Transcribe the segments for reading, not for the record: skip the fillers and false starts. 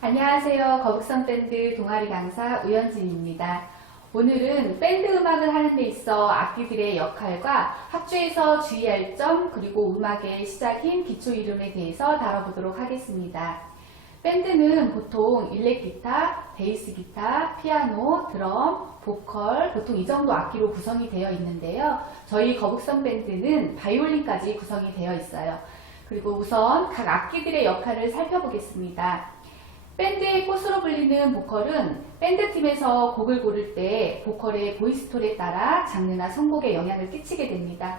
안녕하세요. 거북선 밴드 동아리 강사 우연진입니다. 오늘은 밴드 음악을 하는 데 있어 악기들의 역할과 합주에서 주의할 점, 그리고 음악의 시작인 기초 이름에 대해서 다뤄보도록 하겠습니다. 밴드는 보통 일렉기타, 베이스 기타, 피아노, 드럼, 보컬, 보통 이 정도 악기로 구성이 되어 있는데요. 저희 거북선 밴드는 바이올린까지 구성이 되어 있어요. 그리고 우선 각 악기들의 역할을 살펴보겠습니다. 밴드의 꽃으로 불리는 보컬은 밴드팀에서 곡을 고를 때 보컬의 보이스톤에 따라 장르나 선곡에 영향을 끼치게 됩니다.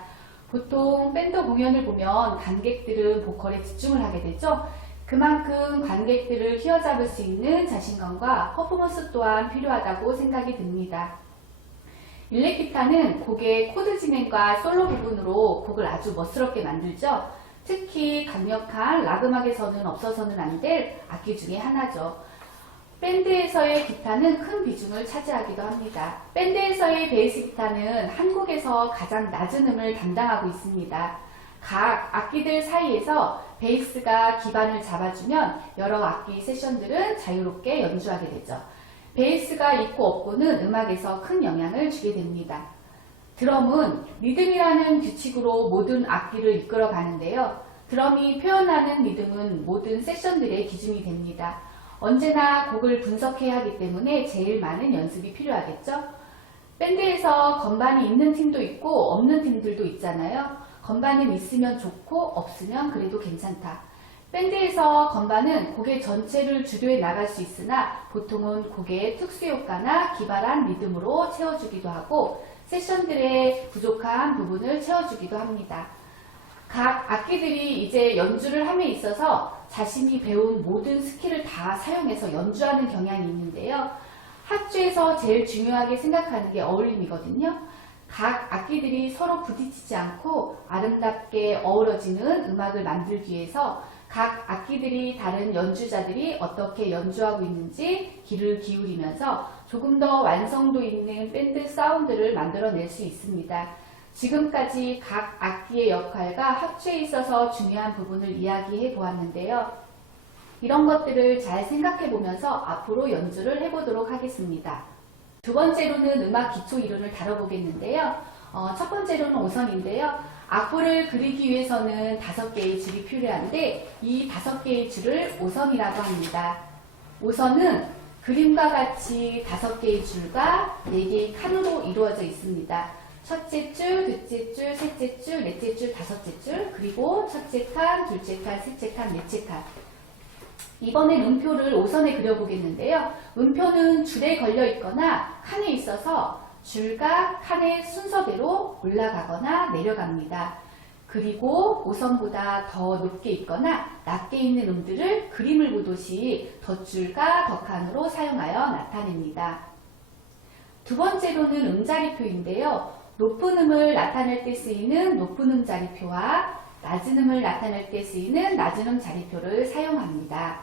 보통 밴드 공연을 보면 관객들은 보컬에 집중을 하게 되죠. 그만큼 관객들을 휘어잡을 수 있는 자신감과 퍼포먼스 또한 필요하다고 생각이 듭니다. 일렉기타는 곡의 코드 진행과 솔로 부분으로 곡을 아주 멋스럽게 만들죠. 특히 강력한 락 음악에서는 없어서는 안 될 악기 중에 하나죠. 밴드에서의 기타는 큰 비중을 차지하기도 합니다. 밴드에서의 베이스 기타는 한국에서 가장 낮은 음을 담당하고 있습니다. 각 악기들 사이에서 베이스가 기반을 잡아주면 여러 악기 세션들은 자유롭게 연주하게 되죠. 베이스가 있고 없고는 음악에서 큰 영향을 주게 됩니다. 드럼은 리듬이라는 규칙으로 모든 악기를 이끌어 가는데요. 드럼이 표현하는 리듬은 모든 세션들의 기준이 됩니다. 언제나 곡을 분석해야 하기 때문에 제일 많은 연습이 필요하겠죠. 밴드에서 건반이 있는 팀도 있고 없는 팀들도 있잖아요. 건반은 있으면 좋고 없으면 그래도 괜찮다. 밴드에서 건반은 곡의 전체를 주도해 나갈 수 있으나 보통은 곡의 특수효과나 기발한 리듬으로 채워주기도 하고 세션들의 부족한 부분을 채워주기도 합니다. 각 악기들이 이제 연주를 함에 있어서 자신이 배운 모든 스킬을 다 사용해서 연주하는 경향이 있는데요. 합주에서 제일 중요하게 생각하는 게 어울림이거든요. 각 악기들이 서로 부딪히지 않고 아름답게 어우러지는 음악을 만들기 위해서 각 악기들이 다른 연주자들이 어떻게 연주하고 있는지 귀를 기울이면서 조금 더 완성도 있는 밴드 사운드를 만들어낼 수 있습니다. 지금까지 각 악기의 역할과 합주에 있어서 중요한 부분을 이야기해 보았는데요. 이런 것들을 잘 생각해 보면서 앞으로 연주를 해보도록 하겠습니다. 두 번째로는 음악 기초 이론을 다뤄보겠는데요. 첫 번째로는 오선인데요. 악보를 그리기 위해서는 5개의 줄이 필요한데 이 5개의 줄을 오선이라고 합니다. 오선은 그림과 같이 5개의 줄과 4개의 칸으로 이루어져 있습니다. 첫째 줄, 둘째 줄, 셋째 줄, 넷째 줄, 다섯째 줄, 그리고 첫째 칸, 둘째 칸, 셋째 칸, 넷째 칸. 이번엔 음표를 오선에 그려보겠는데요. 음표는 줄에 걸려 있거나 칸에 있어서 줄과 칸의 순서대로 올라가거나 내려갑니다. 그리고 오선보다 더 높게 있거나 낮게 있는 음들을 그림을 보듯이 덧줄과 덧칸으로 사용하여 나타냅니다. 두 번째로는 음자리표인데요. 높은 음을 나타낼 때 쓰이는 높은 음 자리표와 낮은 음을 나타낼 때 쓰이는 낮은 음 자리표를 사용합니다.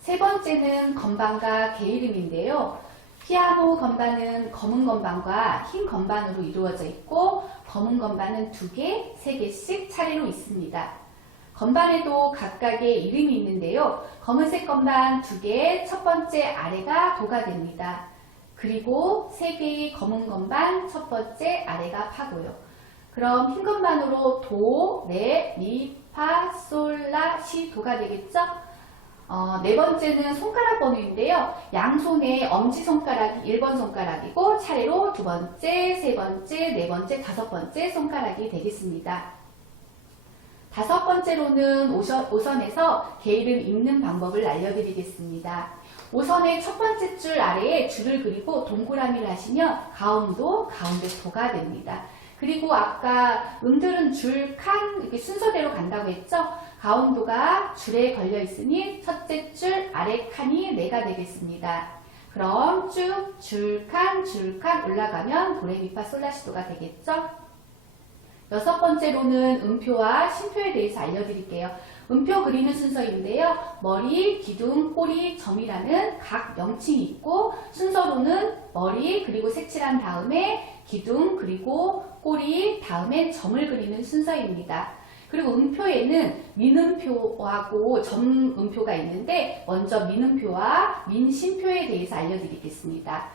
세 번째는 건반과 게이름인데요. 피아노 건반은 검은 건반과 흰 건반으로 이루어져 있고 검은 건반은 2개, 3개씩 차례로 있습니다. 건반에도 각각의 이름이 있는데요. 검은색 건반 2개, 첫 번째 아래가 도가 됩니다. 그리고 3개의 검은 건반 첫 번째 아래가 파고요. 그럼 흰 건반으로 도, 레, 미, 파, 솔, 라, 시, 도가 되겠죠? 네 번째는 손가락 번호인데요. 양손에 엄지손가락이 1번 손가락이고 차례로 두 번째, 세 번째, 네 번째, 다섯 번째 손가락이 되겠습니다. 다섯 번째로는 오선에서 게이름 읽는 방법을 알려드리겠습니다. 오선의 첫 번째 줄 아래에 줄을 그리고 동그라미를 하시면 가운도, 가운데 도가 됩니다. 그리고 아까 음들은 줄, 칸 이렇게 순서대로 간다고 했죠? 가운도가 줄에 걸려 있으니 첫째 줄 아래 칸이 4가 되겠습니다. 그럼 쭉 줄, 칸 올라가면 도레미파솔라시도가 되겠죠? 여섯 번째로는 음표와 심표에 대해서 알려드릴게요. 음표 그리는 순서인데요. 머리, 기둥, 꼬리, 점이라는 각 명칭이 있고 순서로는 머리 그리고 색칠한 다음에 기둥 그리고 꼬리 다음엔 점을 그리는 순서입니다. 그리고 음표에는 민음표하고 점음표가 있는데 먼저 민음표와 민심표에 대해서 알려드리겠습니다.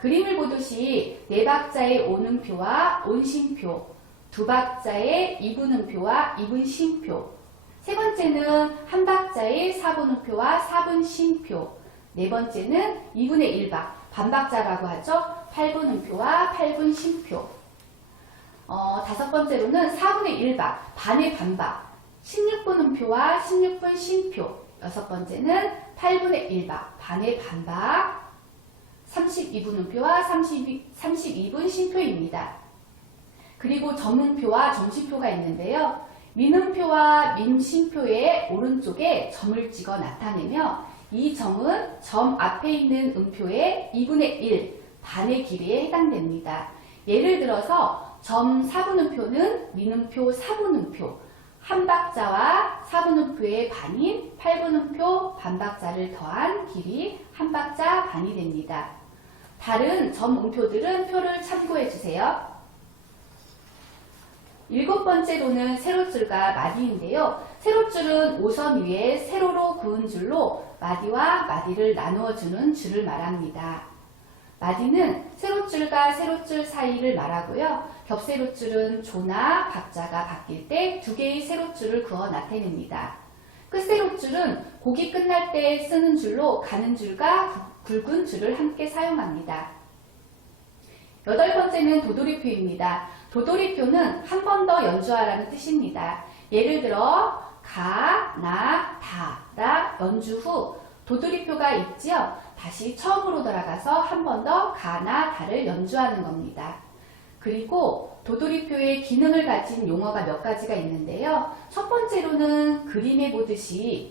그림을 보듯이 네 박자의 온음표와 온심표, 두 박자의 이분음표와 이분심표, 세 번째는 한 박자의 사분음표와 사분심표, 네 번째는 2분의 1박, 반박자라고 하죠. 8분음표와 8분심표, 다섯 번째로는 4분의 1박, 반의 반박, 16분음표와 16분심표, 여섯 번째는 8분의 1박, 반의 반박, 32분음표와 32분심표입니다. 그리고 점음표와 점심표가 있는데요. 민음표와 민심표의 오른쪽에 점을 찍어 나타내며 이 점은 점 앞에 있는 음표의 2분의 1, 반의 길이에 해당됩니다. 예를 들어서 점 4분음표는 민음표 4분음표, 한 박자와 4분음표의 반인 8분음표 반박자를 더한 길이 한 박자 반이 됩니다. 다른 점 음표들은 표를 참고해 주세요. 일곱 번째로는 세로줄과 마디인데요. 세로줄은 5선 위에 세로로 그은 줄로 마디와 마디를 나누어 주는 줄을 말합니다. 마디는 세로줄과 세로줄 사이를 말하고요. 겹세로줄은 조나 박자가 바뀔 때 두 개의 세로줄을 그어 나타냅니다. 끝세로줄은 곡이 끝날 때 쓰는 줄로 가는 줄과 굵은 줄을 함께 사용합니다. 여덟 번째는 도돌이표입니다. 도돌이표는 한 번 더 연주하라는 뜻입니다. 예를 들어 가, 나, 다, 라 연주 후 도돌이표가 있지요. 다시 처음으로 돌아가서 한 번 더 가, 나, 다를 연주하는 겁니다. 그리고 도돌이표의 기능을 가진 용어가 몇 가지가 있는데요. 첫 번째로는 그림에 보듯이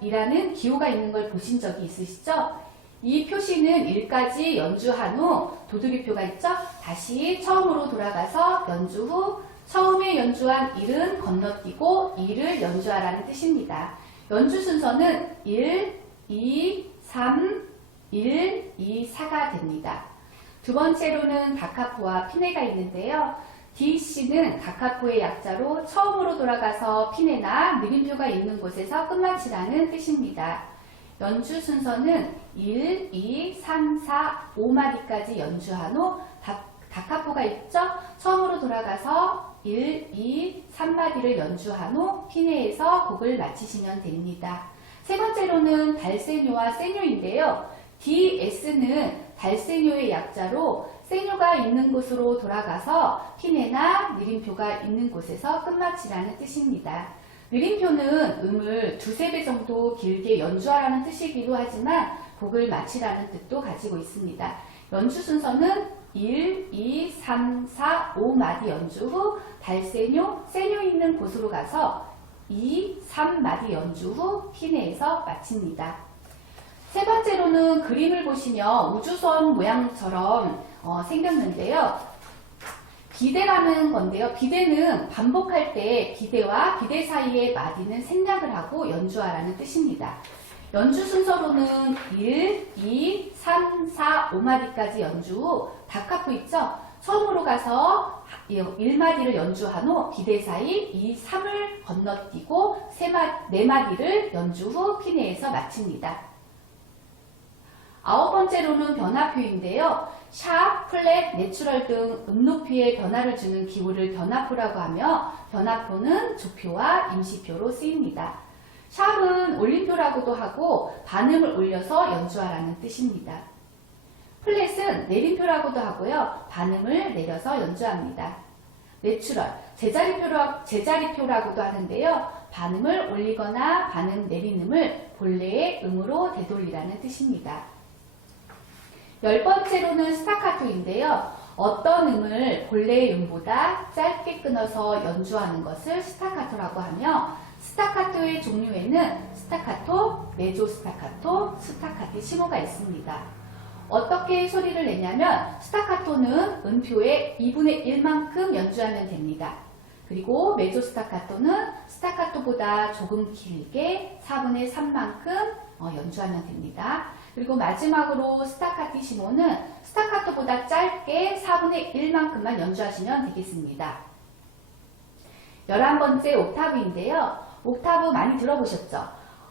일라는 기호가 있는 걸 보신 적이 있으시죠? 이 표시는 1까지 연주한 후 도돌이표가 있죠? 다시 처음으로 돌아가서 연주 후 처음에 연주한 1은 건너뛰고 2를 연주하라는 뜻입니다. 연주 순서는 1, 2, 3, 1, 2, 4가 됩니다. 두 번째로는 다카포와 피네가 있는데요. DC는 다카포의 약자로 처음으로 돌아가서 피네나 느림표가 있는 곳에서 끝마치라는 뜻입니다. 연주 순서는 1, 2, 3, 4, 5마디까지 연주한 후 다카포가 있죠? 처음으로 돌아가서 1, 2, 3마디를 연주한 후 피네에서 곡을 마치시면 됩니다. 세 번째로는 달세뇨와 세뇨인데요. DS는 달세뇨의 약자로 세뇨가 있는 곳으로 돌아가서 피네나 느림표가 있는 곳에서 끝마치라는 뜻입니다. 느림표는 음을 두세 배 정도 길게 연주하라는 뜻이기도 하지만 곡을 마치라는 뜻도 가지고 있습니다. 연주 순서는 1, 2, 3, 4, 5마디 연주 후 달세뇨, 세뇨 있는 곳으로 가서 2, 3마디 연주 후 피네에서 마칩니다. 세 번째로는 그림을 보시면 우주선 모양처럼 생겼는데요. 비대라는 건데요. 비대는 반복할 때 비대와 비대 사이의 마디는 생략을 하고 연주하라는 뜻입니다. 연주 순서로는 1, 2, 3, 4, 5마디까지 연주 후 다카포 있죠? 처음으로 가서 1마디를 연주한 후 비대 사이 2, 3을 건너뛰고 4마디를 연주 후 피네에서 마칩니다. 아홉 번째로는 변화표인데요. 샵, 플랫, 내추럴 등 음높이에 변화를 주는 기호를 변화표라고 하며 변화표는 조표와 임시표로 쓰입니다. 샵은 올림표라고도 하고 반음을 올려서 연주하라는 뜻입니다. 플랫은 내림표라고도 하고요. 반음을 내려서 연주합니다. 내추럴, 제자리표라고도 하는데요. 반음을 올리거나 반음 내리는 음을 본래의 음으로 되돌리라는 뜻입니다. 열 번째로는 스타카토인데요. 어떤 음을 본래의 음보다 짧게 끊어서 연주하는 것을 스타카토라고 하며 스타카토의 종류에는 스타카토, 메조 스타카토, 스타카티시모가 있습니다. 어떻게 소리를 내냐면 스타카토는 음표의 2분의 1만큼 연주하면 됩니다. 그리고 메조 스타카토는 스타카토보다 조금 길게 4분의 3만큼 연주하면 됩니다. 그리고 마지막으로 스타카티시모는 스타카토보다 짧게 4분의 1만큼만 연주하시면 되겠습니다. 11번째 옥타브인데요. 옥타브 많이 들어보셨죠?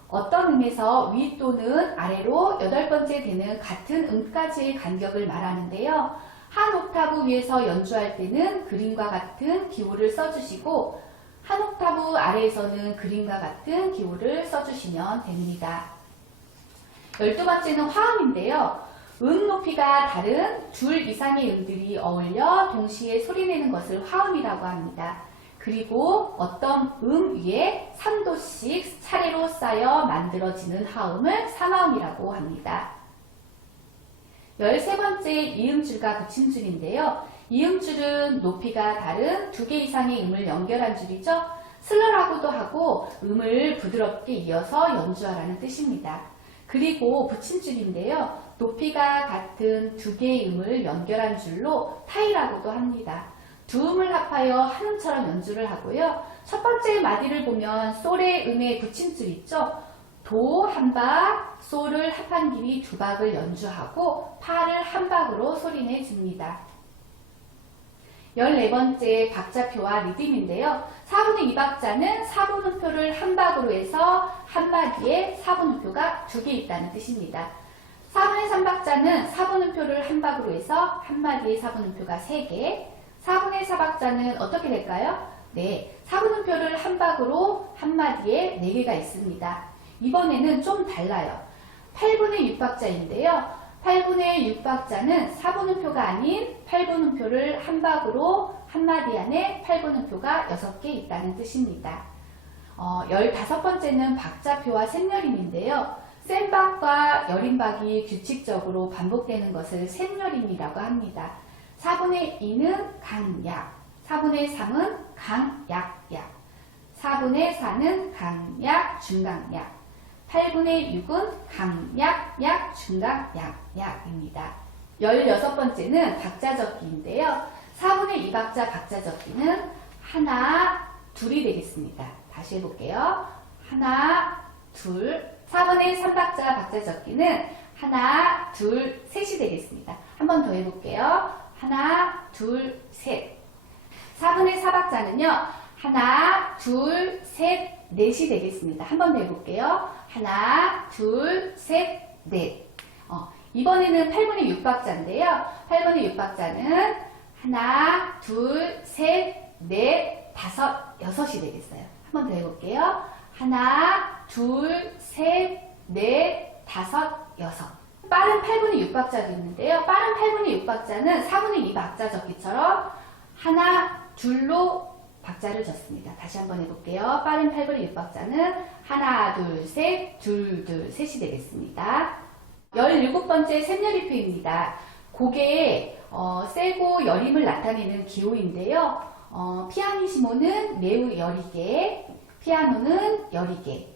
어떤 음에서 위 또는 아래로 8번째 되는 같은 음까지의 간격을 말하는데요. 한 옥타브 위에서 연주할 때는 그림과 같은 기호를 써주시고 한 옥타브 아래에서는 그림과 같은 기호를 써주시면 됩니다. 12번째는 화음인데요. 음 높이가 다른 둘 이상의 음들이 어울려 동시에 소리내는 것을 화음이라고 합니다. 그리고 어떤 음 위에 3도씩 차례로 쌓여 만들어지는 화음을 삼화음이라고 합니다. 13번째 이음줄과 붙임줄인데요. 이음줄은 높이가 다른 2개 이상의 음을 연결한 줄이죠. 슬러라고도 하고 음을 부드럽게 이어서 연주하라는 뜻입니다. 그리고 붙임줄인데요. 높이가 같은 2개의 음을 연결한 줄로 타이라고도 합니다. 두 음을 합하여 한 음처럼 연주를 하고요. 첫 번째 마디를 보면 솔의 음의 붙임줄 있죠. 도 한 박, 솔을 합한 길이 2박을 연주하고 파를 한 박으로 소리내 줍니다. 14번째 박자표와 리듬인데요. 4분의 2박자는 4분음표를 한 박으로 해서 한 마디에 4분음표가 2개 있다는 뜻입니다. 4분의 3박자는 4분음표를 한 박으로 해서 한 마디에 4분음표가 3개. 4분의 4박자는 어떻게 될까요? 네, 4분음표를 한 박으로 한 마디에 4개가 있습니다. 이번에는 좀 달라요. 8분의 6박자인데요. 8분의 6박자는 4분음표가 아닌 8분음표를 한 박으로 한 마디 안에 8분음표가 6개 있다는 뜻입니다. 15번째는 박자표와 샘여림인데요. 센 박과 여린 박이 규칙적으로 반복되는 것을 샘여림이라고 합니다. 4분의 2는 강약, 4분의 3은 강약약, 4분의 4는 강약, 중강약, 8분의 6은 강약, 약, 중강, 약, 약입니다. 16번째는 박자적기인데요. 4분의 2박자 박자적기는 하나, 둘이 되겠습니다. 다시 해볼게요. 하나, 둘. 4분의 3박자 박자적기는 하나, 둘, 셋이 되겠습니다. 한 번 더 해볼게요. 하나, 둘, 셋. 4분의 4박자는요. 하나, 둘, 셋, 넷이 되겠습니다. 한 번 더 해볼게요. 하나, 둘, 셋, 넷. 이번에는 8분의 6박자인데요. 8분의 6박자는 하나, 둘, 셋, 넷, 다섯, 여섯이 되겠어요. 한 번 더 해볼게요. 하나, 둘, 셋, 넷, 다섯, 여섯. 빠른 8분의 6박자도 있는데요. 빠른 8분의 6박자는 4분의 2박자 적기처럼 하나, 둘로 박자를 졌습니다. 다시 한번 해볼게요. 빠른 8분의 6박자는 하나, 둘, 셋, 둘, 둘, 셋이 되겠습니다. 17번째 샘여리표입니다. 곡의 세고 여림을 나타내는 기호인데요. 피아니시모는 매우 여리게, 피아노는 여리게,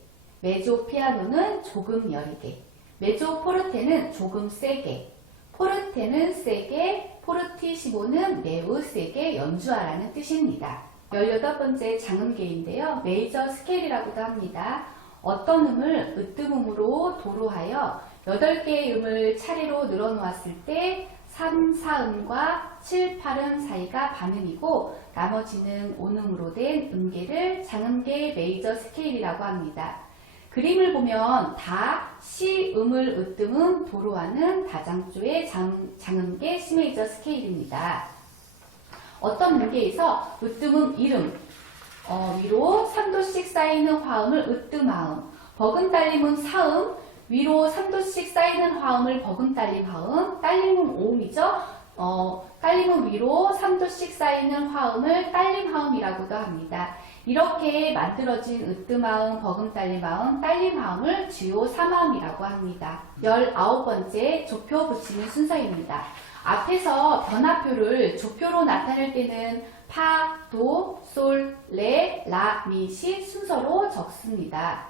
메조 피아노는 조금 여리게, 메조 포르테는 조금 세게, 포르테는 세게, 포르티시모는 매우 세게 연주하라는 뜻입니다. 18번째 장음계인데요. 메이저 스케일이라고도 합니다. 어떤 음을 으뜸음으로 도로 하여 8개의 음을 차례로 늘어놓았을 때 3, 4음과 7, 8음 사이가 반음이고 나머지는 온음으로 된 음계를 장음계 메이저 스케일이라고 합니다. 그림을 보면 다 C음을 으뜸음 도로 하는 다장조의 장음계 C메이저 스케일입니다. 어떤 음계에서 으뜸음 1음, 위로 3도씩 쌓이는 화음을 으뜸화음, 버금딸림은 4음, 위로 3도씩 쌓이는 화음을 버금딸림 화음, 딸림은 5음이죠. 딸림은 위로 3도씩 쌓이는 화음을 딸림 화음이라고도 합니다. 이렇게 만들어진 으뜸화음, 버금딸림화음, 딸림화음을 주요 3화음이라고 합니다. 19번째 조표 붙이는 순서입니다. 앞에서 변화표를 조표로 나타낼 때는 파, 도, 솔, 레, 라, 미, 시 순서로 적습니다.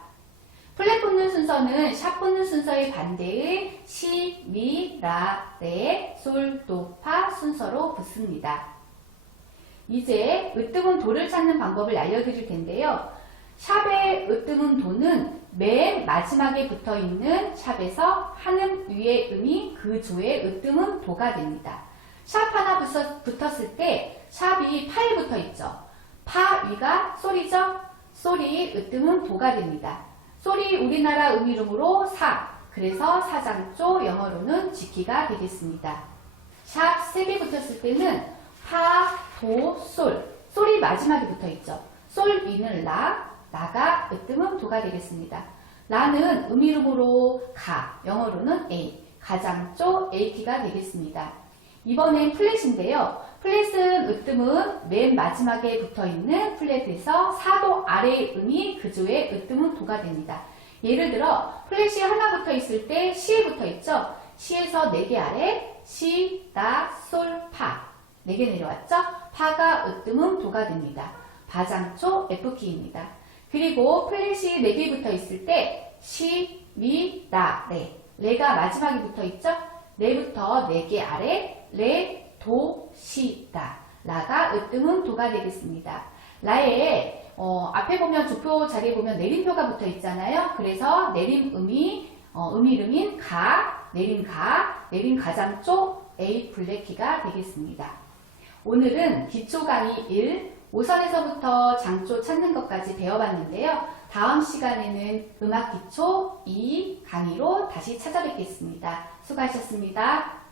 플랫 붙는 순서는 샵 붙는 순서의 반대의 시, 미, 라, 레, 솔, 도, 파 순서로 붙습니다. 이제 으뜸음 도를 찾는 방법을 알려드릴 텐데요. 샵의 으뜸음 도는 맨 마지막에 붙어있는 샵에서 한 음 위의 음이 그 조의 으뜸음 도가 됩니다. 샵 하나 붙었을 때 샵이 파에 붙어있죠. 파, 위가 소리죠? 소리, 으뜸은 도가 됩니다. 소리 우리나라 음이름으로 사, 그래서 사장조, 영어로는 지키가 되겠습니다. 샵 3개 붙었을 때는 파, 도, 솔. 솔이 마지막에 붙어 있죠. 솔 위는 라, 라가 으뜸은 도가 되겠습니다. 라는 음이름으로 가, 영어로는 A, 가장조 A키가 되겠습니다. 이번엔 플랫인데요. 플랫은 으뜸은 맨 마지막에 붙어 있는 플랫에서 사도 아래의 음이 그 조에 으뜸은 도가 됩니다. 예를 들어 플랫이 하나 붙어 있을 때 시에 붙어 있죠. 시에서 4개 아래 시, 라, 솔, 파 4개 내려왔죠. 파가 으뜸은 도가 됩니다. 바장조 F키입니다. 그리고 플랫이 4개 붙어 있을 때 시, 미, 라, 레 레가 마지막에 붙어 있죠. 레부터 4개 아래 레, 도, 시, 라 라가 으뜸은 도가 되겠습니다. 라에 앞에 보면 조표 자리에 보면 내림표가 붙어 있잖아요. 그래서 내림음이 음이름인 가, 내림 가장조 A 블랙키가 되겠습니다. 오늘은 기초 강의 1, 오선에서부터 장조 찾는 것까지 배워봤는데요. 다음 시간에는 음악 기초 2 강의로 다시 찾아뵙겠습니다. 수고하셨습니다.